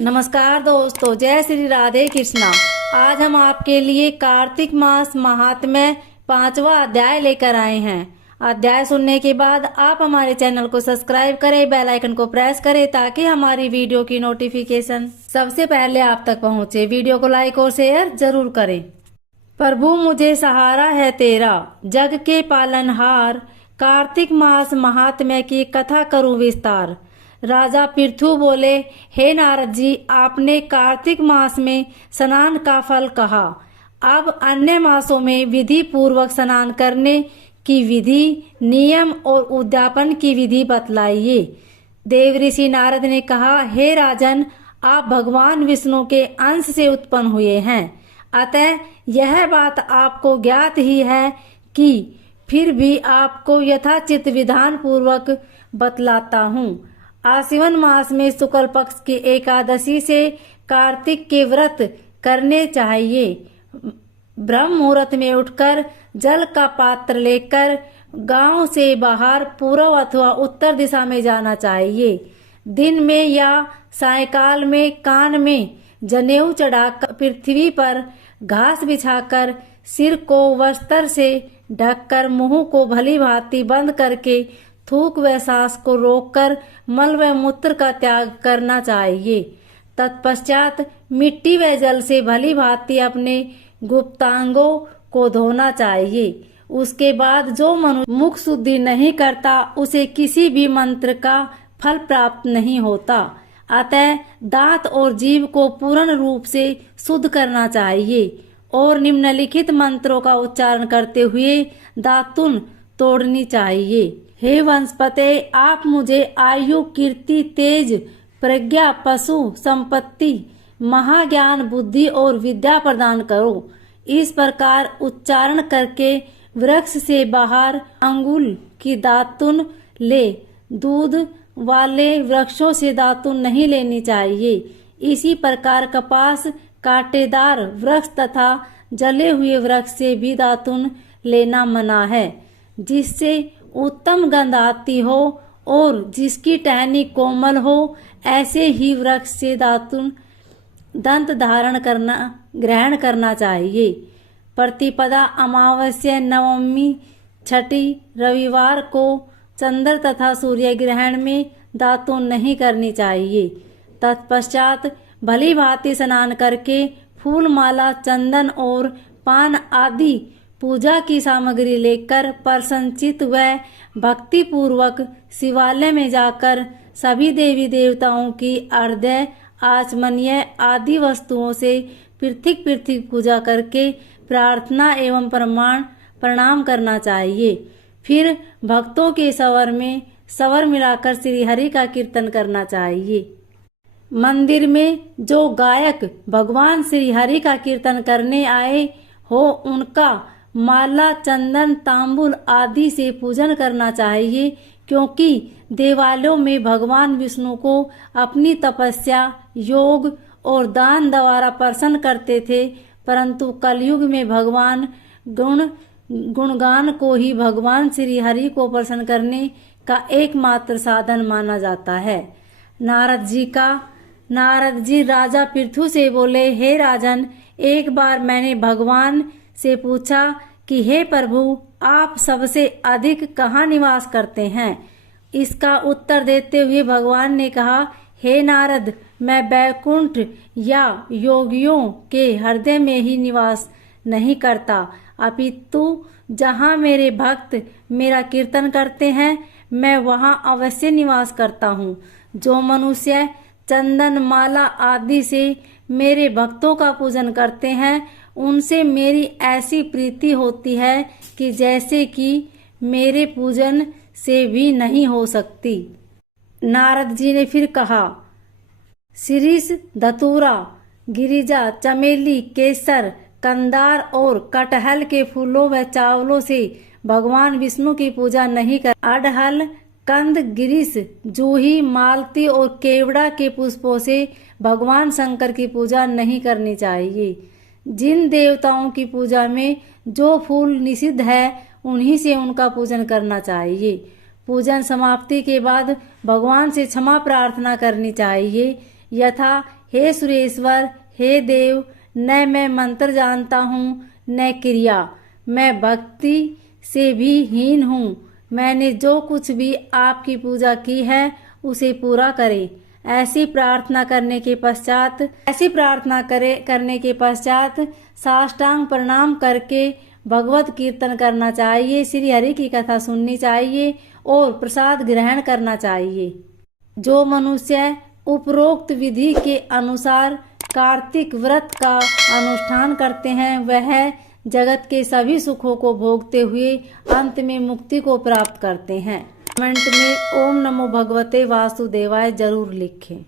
नमस्कार दोस्तों, जय श्री राधे कृष्णा। आज हम आपके लिए कार्तिक मास महात्म्य 5वां अध्याय लेकर आए हैं। अध्याय सुनने के बाद आप हमारे चैनल को सब्सक्राइब करें, बेल आइकन को प्रेस करें ताकि हमारी वीडियो की नोटिफिकेशन सबसे पहले आप तक पहुंचे। वीडियो को लाइक और शेयर जरूर करें। प्रभु मुझे सहारा है तेरा, जग के पालनहार, कार्तिक मास महात्म्य की कथा करूं विस्तार। राजा पृथु बोले, हे नारद जी, आपने कार्तिक मास में स्नान का फल कहा। अब अन्य मासों में विधि पूर्वक स्नान करने की विधि, नियम और उद्यापन की विधि बतलाइए। देवऋषि नारद ने कहा, हे राजन, आप भगवान विष्णु के अंश से उत्पन्न हुए हैं, अतः यह बात आपको ज्ञात ही है कि फिर भी आपको यथाचित विधान पूर्वक बतलाता हूँ। आश्विन मास में शुक्ल पक्ष की एकादशी से कार्तिक के व्रत करने चाहिए। ब्रह्म मुहूर्त में उठकर जल का पात्र लेकर गांव से बाहर पूर्व अथवा उत्तर दिशा में जाना चाहिए। दिन में या सायंकाल में कान में जनेऊ चढ़ाकर पृथ्वी पर घास बिछाकर सिर को वस्त्र से ढककर मुंह को भली भांति बंद करके थूक व सांस को रोककर मल व मूत्र का त्याग करना चाहिए। तत्पश्चात मिट्टी व जल से भली भांति अपने गुप्तांगों को धोना चाहिए। उसके बाद जो मनुष्य मुख शुद्धि नहीं करता उसे किसी भी मंत्र का फल प्राप्त नहीं होता। अतः दांत और जीभ को पूर्ण रूप से शुद्ध करना चाहिए और निम्नलिखित मंत्रों का उच्चारण करते हुए दातुन तोड़नी चाहिए। हे वंशपते, आप मुझे आयु, कीर्ति, तेज, प्रज्ञा, पशु संपत्ति, महाज्ञान, बुद्धि और विद्या प्रदान करो। इस प्रकार उच्चारण करके वृक्ष से बाहर अंगुल की दातुन ले। दूध वाले वृक्षों से दातुन नहीं लेनी चाहिए। इसी प्रकार कपास, कांटेदार वृक्ष तथा जले हुए वृक्ष से भी दातुन लेना मना है। जिससे उत्तम गंध आती हो और जिसकी टहनी कोमल हो, ऐसे ही वृक्ष से दातुन दंत धारण करना ग्रहण करना चाहिए। प्रतिपदा, अमावस्या, नवमी, छठी, रविवार को चंद्र तथा सूर्य ग्रहण में दातुन नहीं करनी चाहिए। तत्पश्चात भली भांति स्नान करके फूल माला, चंदन और पान आदि पूजा की सामग्री लेकर प्रसन्नचित्त व भक्ति पूर्वक शिवालय में जाकर सभी देवी देवताओं की अर्घ्य, आचमनीय आदि वस्तुओं से पृथक पृथक पूजा करके प्रार्थना एवं प्रणाम करना चाहिए। फिर भक्तों के सवर मिलाकर श्री हरि का कीर्तन करना चाहिए। मंदिर में जो गायक भगवान श्री हरि का कीर्तन करने आए हो, उनका माला, चंदन, तांबुल आदि से पूजन करना चाहिए, क्योंकि देवालयों में भगवान विष्णु को अपनी तपस्या, योग और दान द्वारा प्रसन्न करते थे। परंतु कलयुग में भगवान गुणगान को ही भगवान श्री हरि को प्रसन्न करने का एकमात्र साधन माना जाता है। नारद जी राजा पृथु से बोले, हे राजन, एक बार मैंने भगवान से पूछा कि हे प्रभु, आप सबसे अधिक कहाँ निवास करते हैं? इसका उत्तर देते हुए भगवान ने कहा, हे नारद, मैं बैकुंठ या योगियों के हृदय में ही निवास नहीं करता, अपितु जहाँ मेरे भक्त मेरा कीर्तन करते हैं, मैं वहाँ अवश्य निवास करता हूँ। जो मनुष्य चंदन, माला आदि से मेरे भक्तों का पूजन करते हैं, उनसे मेरी ऐसी प्रीति होती है कि जैसे कि मेरे पूजन से भी नहीं हो सकती। नारद जी ने फिर कहा, शिरीष, धतूरा, गिरिजा, चमेली, केसर, कंदार और कटहल के फूलों व चावलों से भगवान विष्णु की पूजा नहीं कर। अड़हल, कंद, गिरीश, जूही, मालती और केवड़ा के पुष्पों से भगवान शंकर की पूजा नहीं करनी चाहिए। जिन देवताओं की पूजा में जो फूल निषिद्ध है, उन्हीं से उनका पूजन करना चाहिए। पूजन समाप्ति के बाद भगवान से क्षमा प्रार्थना करनी चाहिए, यथा हे सुरेश्वर, हे देव, न मैं मंत्र जानता हूँ न क्रिया, मैं भक्ति से भी हीन हूँ। मैंने जो कुछ भी आपकी पूजा की है उसे पूरा करे। ऐसी प्रार्थना करने के पश्चात साष्टांग प्रणाम करके भगवत कीर्तन करना चाहिए, श्री हरि की कथा सुननी चाहिए और प्रसाद ग्रहण करना चाहिए। जो मनुष्य उपरोक्त विधि के अनुसार कार्तिक व्रत का अनुष्ठान करते हैं वह जगत के सभी सुखों को भोगते हुए अंत में मुक्ति को प्राप्त करते हैं। कमेंट में ओम नमो भगवते वासुदेवाय जरूर लिखें।